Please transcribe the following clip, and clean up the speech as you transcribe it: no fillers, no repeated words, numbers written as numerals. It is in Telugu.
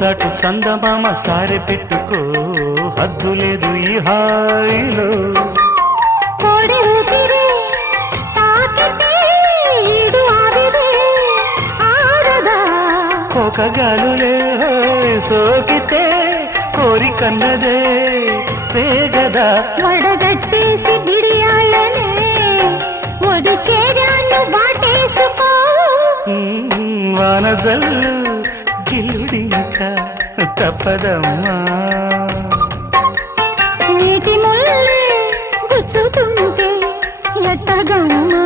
చాటు చందమామ సారె పెట్టుకో, హద్దు లేదు ఈ హాయిలో. కోడి ఊపిరి తాకితే ఈడు ఆవిరే ఆడదా, ఒక గాలులే సోకితే కోరికన్నదే పేగదా. వడగట్టేసి బిడియాలనే ఒడి చేరాను వాటేసుకో. వానజల్లు గిల్లుడింక తప్పదమ్మా, నీటి ముల్లే గుచ్చుతుంటే ఎట్టగమ్మా.